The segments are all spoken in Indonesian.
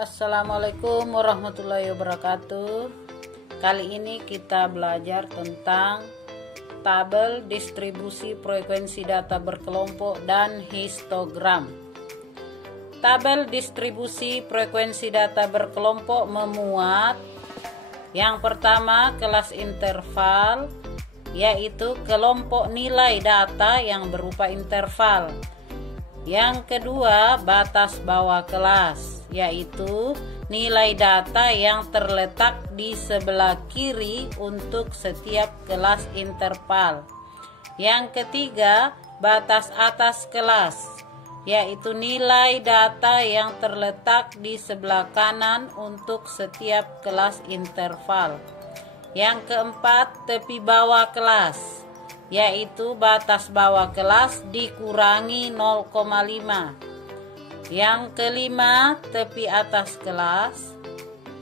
Assalamualaikum warahmatullahi wabarakatuh. Kali ini kita belajar tentang tabel distribusi frekuensi data berkelompok dan histogram. Tabel distribusi frekuensi data berkelompok memuat yang pertama kelas interval, yaitu kelompok nilai data yang berupa interval. Yang kedua, batas bawah kelas, yaitu nilai data yang terletak di sebelah kiri untuk setiap kelas interval. Yang ketiga, batas atas kelas, yaitu nilai data yang terletak di sebelah kanan untuk setiap kelas interval. Yang keempat, tepi bawah kelas, yaitu batas bawah kelas dikurangi 0,5. Yang kelima, tepi atas kelas,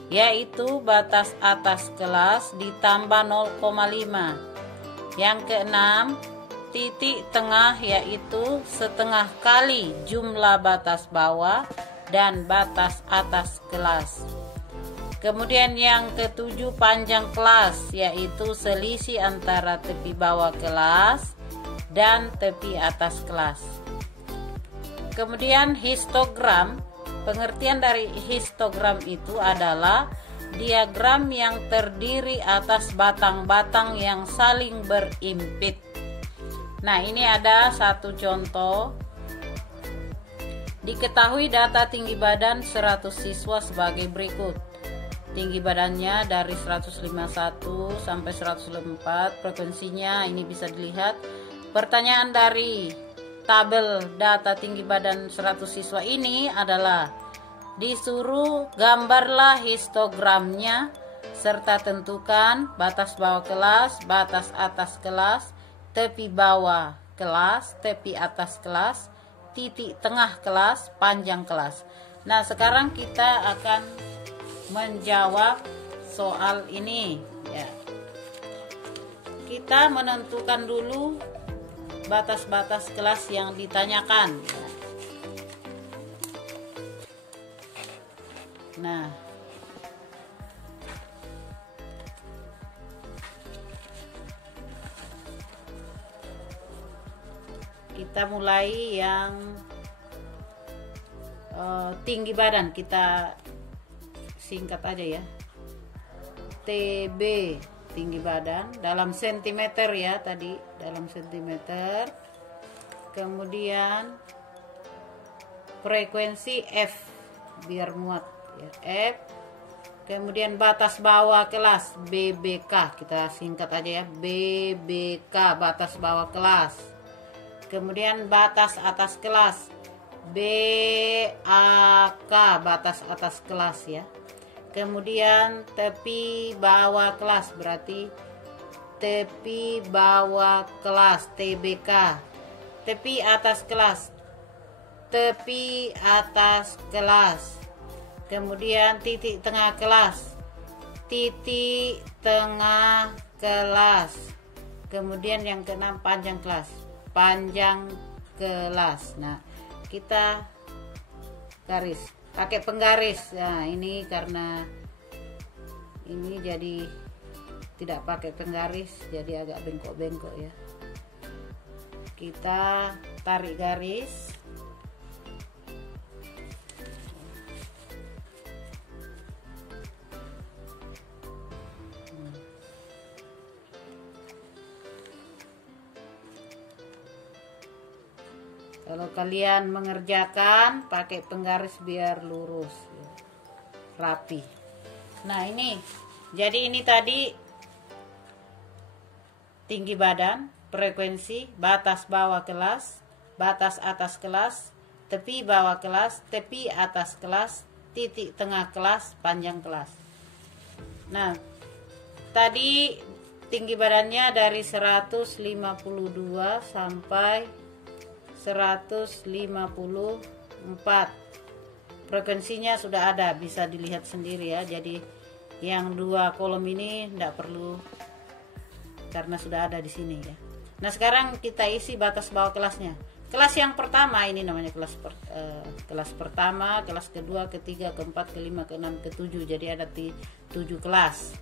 yaitu batas atas kelas ditambah 0,5. Yang keenam, titik tengah, yaitu setengah kali jumlah batas bawah dan batas atas kelas. Kemudian yang ketujuh, panjang kelas, yaitu selisih antara tepi bawah kelas dan tepi atas kelas. Kemudian histogram, pengertian dari histogram itu adalah diagram yang terdiri atas batang-batang yang saling berimpit. Nah, ini ada satu contoh. Diketahui data tinggi badan 100 siswa sebagai berikut. Tinggi badannya dari 151 sampai 104, frekuensinya ini bisa dilihat. Pertanyaan dari tabel data tinggi badan 100 siswa ini adalah disuruh gambarlah histogramnya serta tentukan batas bawah kelas, batas atas kelas, tepi bawah kelas, tepi atas kelas, titik tengah kelas, panjang kelas. Nah, sekarang kita akan menjawab soal ini ya. Kita menentukan dulu batas-batas kelas yang ditanyakan ya. Nah, kita mulai yang tinggi badan, kita singkat aja ya, TB, tinggi badan dalam sentimeter ya, tadi dalam sentimeter. Kemudian frekuensi F, biar muat ya, F. Kemudian batas bawah kelas BBK, kita singkat aja ya, BBK, batas bawah kelas. Kemudian batas atas kelas BAK, batas atas kelas ya. Kemudian tepi bawah kelas, berarti tepi bawah kelas TBK. Tepi atas kelas, tepi atas kelas. Kemudian titik tengah kelas, titik tengah kelas. Kemudian yang keenam, panjang kelas, panjang kelas. Nah, kita garis pakai penggaris. Nah, ini karena ini jadi tidak pakai penggaris, jadi agak bengkok-bengkok ya. Kita tarik garis. Kalau kalian mengerjakan pakai penggaris biar lurus ya, rapi. Nah, ini jadi ini tadi tinggi badan, frekuensi, batas bawah kelas, batas atas kelas, tepi bawah kelas, tepi atas kelas, titik tengah kelas, panjang kelas. Nah, tadi tinggi badannya dari 152 sampai 154. Frekuensinya sudah ada, bisa dilihat sendiri ya. Jadi yang dua kolom ini tidak perlu karena sudah ada di sini ya. Nah, sekarang kita isi batas bawah kelasnya. Kelas yang pertama ini namanya kelas pertama, kelas kedua, ketiga, keempat, kelima, keenam, ketujuh. Jadi ada 7 kelas.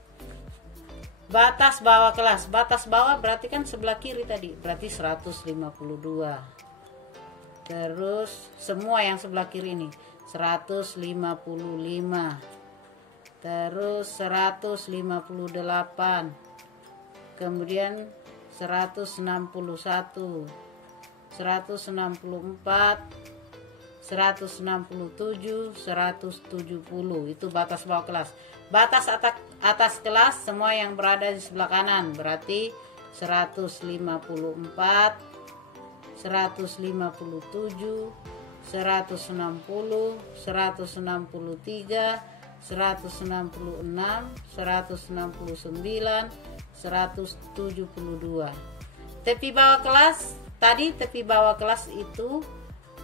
Batas bawah kelas. Batas bawah berarti kan sebelah kiri tadi, berarti 152. Terus semua yang sebelah kiri ini 155. Terus 158. Kemudian 161, 164, 167, 170. Itu batas bawah kelas. Batas atas kelas semua yang berada di sebelah kanan, berarti 154, 157, 160, 163, 166, 169, 172. Tepi bawah kelas tadi, tepi bawah kelas itu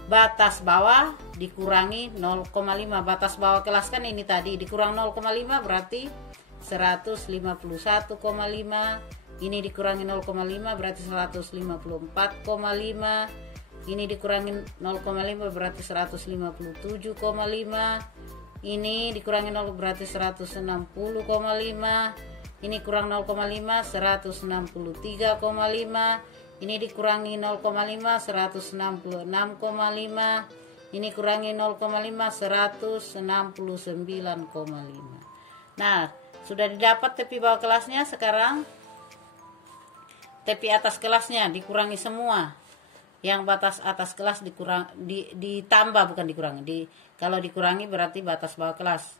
batas bawah dikurangi 0,5. Batas bawah kelas kan ini tadi dikurang 0,5 berarti 151,5. Ini dikurangi 0,5 berarti 154,5. Ini dikurangi 0,5 berarti 157,5. Ini dikurangi 0 berarti 160,5. Ini kurang 0,5 163,5. Ini dikurangi 0,5 166,5. Ini kurangi 0,5 169,5. Nah, sudah didapat tepi bawah kelasnya. Sekarang tepi atas kelasnya dikurangi semua. Yang batas atas kelas ditambah, bukan dikurangi. Kalau dikurangi berarti batas bawah kelas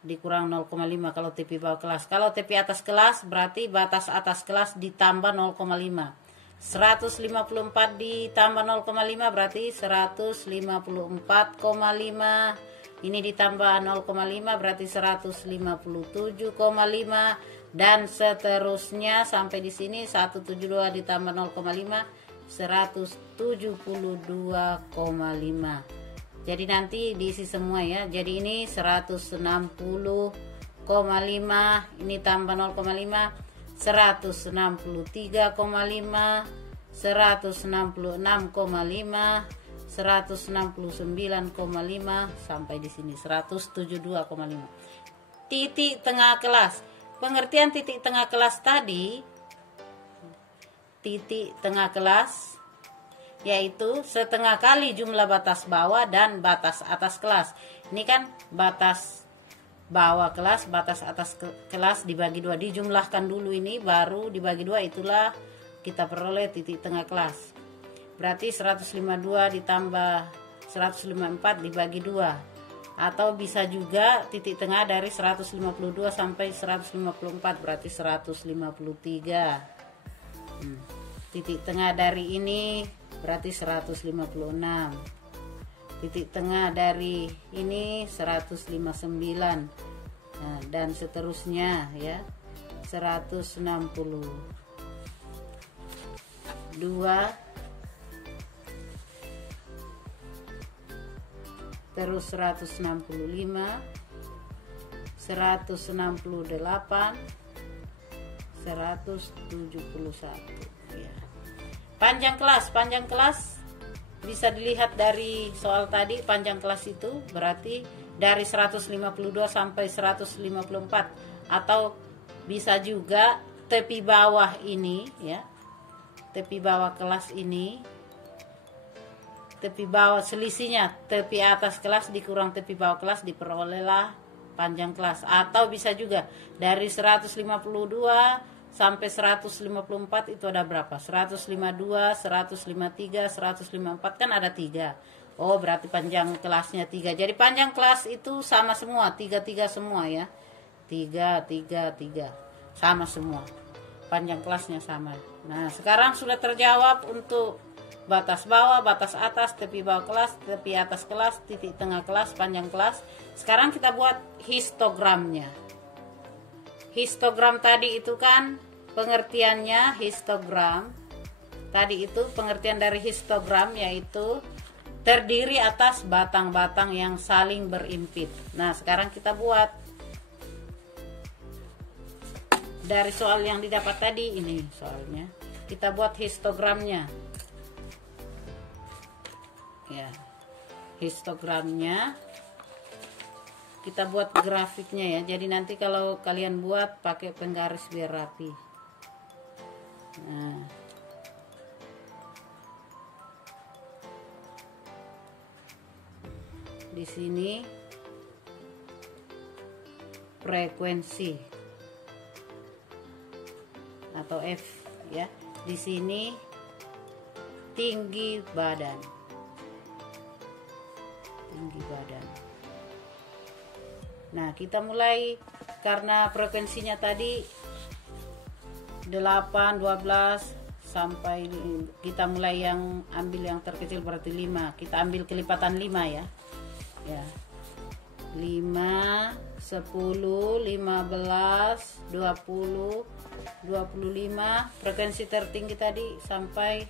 dikurang 0,5 kalau tepi bawah kelas. Kalau tepi atas kelas berarti batas atas kelas ditambah 0,5. 154 ditambah 0,5 berarti 154,5. Ini ditambah 0,5 berarti 157,5 dan seterusnya sampai di sini. 172 ditambah 0,5 172,5. Jadi nanti diisi semua ya. Jadi ini 160,5, ini tambah 0,5 163,5, 166,5, 169,5 sampai di sini 172,5. Titik tengah kelas. Pengertian titik tengah kelas tadi, titik tengah kelas yaitu setengah kali jumlah batas bawah dan batas atas kelas. Ini kan batas bawah kelas, batas atas kelas dibagi 2, dijumlahkan dulu ini baru dibagi 2, itulah kita peroleh titik tengah kelas. Berarti 152 ditambah 154 dibagi 2. Atau bisa juga titik tengah dari 152 sampai 154 berarti 153. Titik tengah dari ini berarti 156. Titik tengah dari ini 159. Nah, dan seterusnya ya. 162 terus 165, 168, 171 ya. Panjang kelas bisa dilihat dari soal tadi. Panjang kelas itu berarti dari 152 sampai 154, atau bisa juga tepi bawah ini ya, tepi bawah kelas ini, tepi bawah selisihnya tepi atas kelas dikurang tepi bawah kelas diperolehlah panjang kelas. Atau bisa juga dari 152 sampai 154 itu ada berapa? 152, 153, 154 kan ada 3. Oh, berarti panjang kelasnya 3. Jadi panjang kelas itu sama semua, 3 semua ya. 3 sama semua. Panjang kelasnya sama. Nah, sekarang sudah terjawab untuk batas bawah, batas atas, tepi bawah kelas, tepi atas kelas, titik tengah kelas, panjang kelas. Sekarang kita buat histogramnya. Histogram tadi itu kan pengertiannya, histogram tadi itu pengertian dari histogram yaitu terdiri atas batang-batang yang saling berimpit. Nah, sekarang kita buat dari soal yang didapat tadi, ini soalnya kita buat histogramnya. ya, histogramnya. Kita buat grafiknya ya, jadi nanti kalau kalian buat pakai penggaris biar rapi. Nah, di sini frekuensi atau F ya, di sini tinggi badan, Nah, kita mulai karena frekuensinya tadi 8, 12 sampai kita mulai yang ambil yang terkecil berarti 5. Kita ambil kelipatan 5 ya. Ya. 5, 10, 15, 20, 25. Frekuensi tertinggi tadi sampai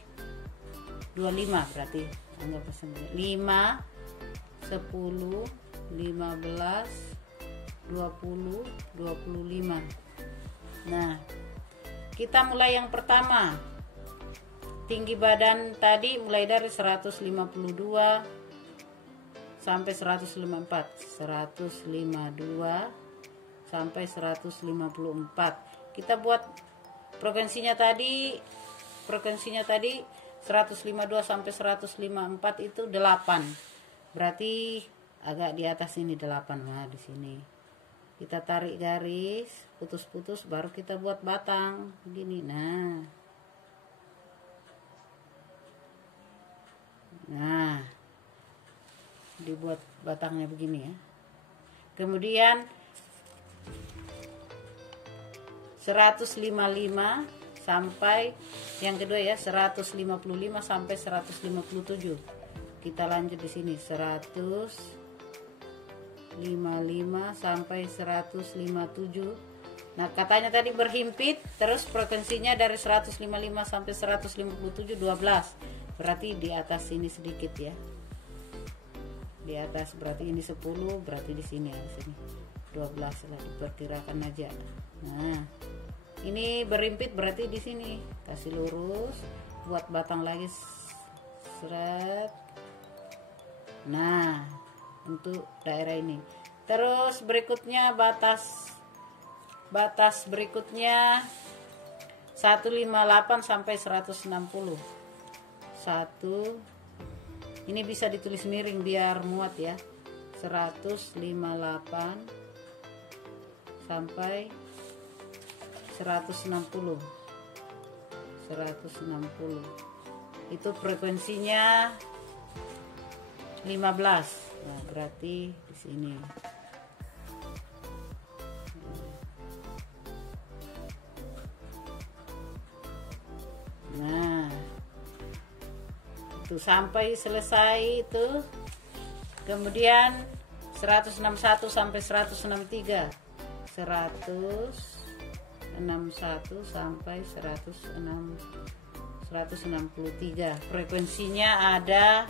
25 berarti anggap 5, 10, 15, 20, 25. Nah, kita mulai yang pertama. Tinggi badan tadi mulai dari 152 sampai 154. 152 sampai 154. Kita buat frekuensinya tadi 152 sampai 154 itu 8. Berarti agak di atas ini 8. Nah, di sini. Kita tarik garis, putus-putus, baru kita buat batang begini. Nah, dibuat batangnya begini ya. Kemudian 155 sampai yang kedua ya, 155 sampai 157. Kita lanjut di sini 155 sampai 157. Nah, katanya tadi berhimpit, terus frekuensinya dari 155 sampai 157 12. Berarti di atas sini sedikit ya. Di atas berarti ini 10, berarti di sini ya, sini 12 lah, diperkirakan aja. Nah, ini berhimpit berarti di sini. Kasih lurus, buat batang lagi seret. Nah, untuk daerah ini. Terus berikutnya batas berikutnya 158 sampai 160. Ini bisa ditulis miring biar muat ya. 158 sampai 160. Itu frekuensinya 15. Nah, berarti di sini. Nah, itu sampai selesai itu. Kemudian 161 sampai 163. 161 sampai 163. Frekuensinya ada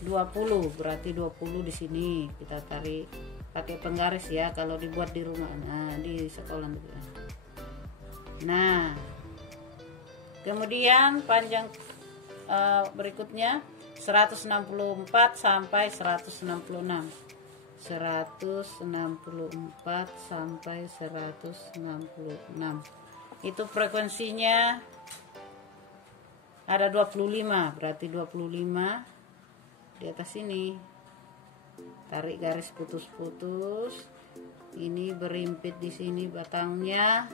20, berarti 20 di sini. Kita tarik pakai penggaris ya kalau dibuat di rumah. Nah, di sekolah. Nah, kemudian panjang berikutnya 164 sampai 166. 164 sampai 166. Itu frekuensinya ada 25, berarti 25 di atas sini. Tarik garis putus-putus. Ini berimpit di sini batangnya.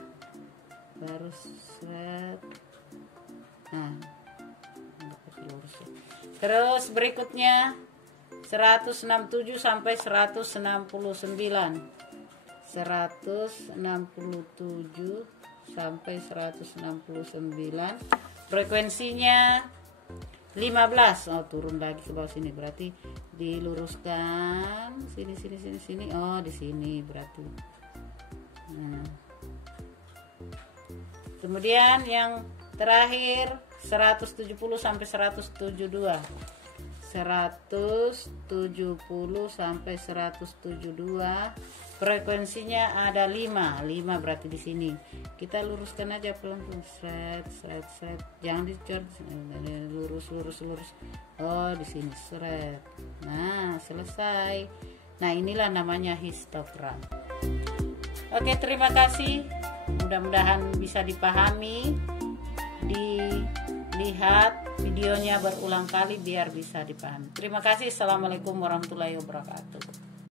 Baru seret. Nah, lurus ya. Terus berikutnya 167 sampai 169. 167 sampai 169. Frekuensinya 15. Oh, turun lagi ke bawah sini, berarti diluruskan sini. Oh, di sini berarti. Nah. Kemudian yang terakhir 170 sampai 172. 170 sampai 172. Frekuensinya ada 5 berarti di sini. Kita luruskan aja pelan-pelan, seret. Jangan dicor, lurus. Oh, di sini seret. Nah, selesai. Nah, inilah namanya histogram. Oke, terima kasih. Mudah-mudahan bisa dipahami. Dilihat videonya berulang kali biar bisa dipahami. Terima kasih. Assalamualaikum warahmatullahi wabarakatuh.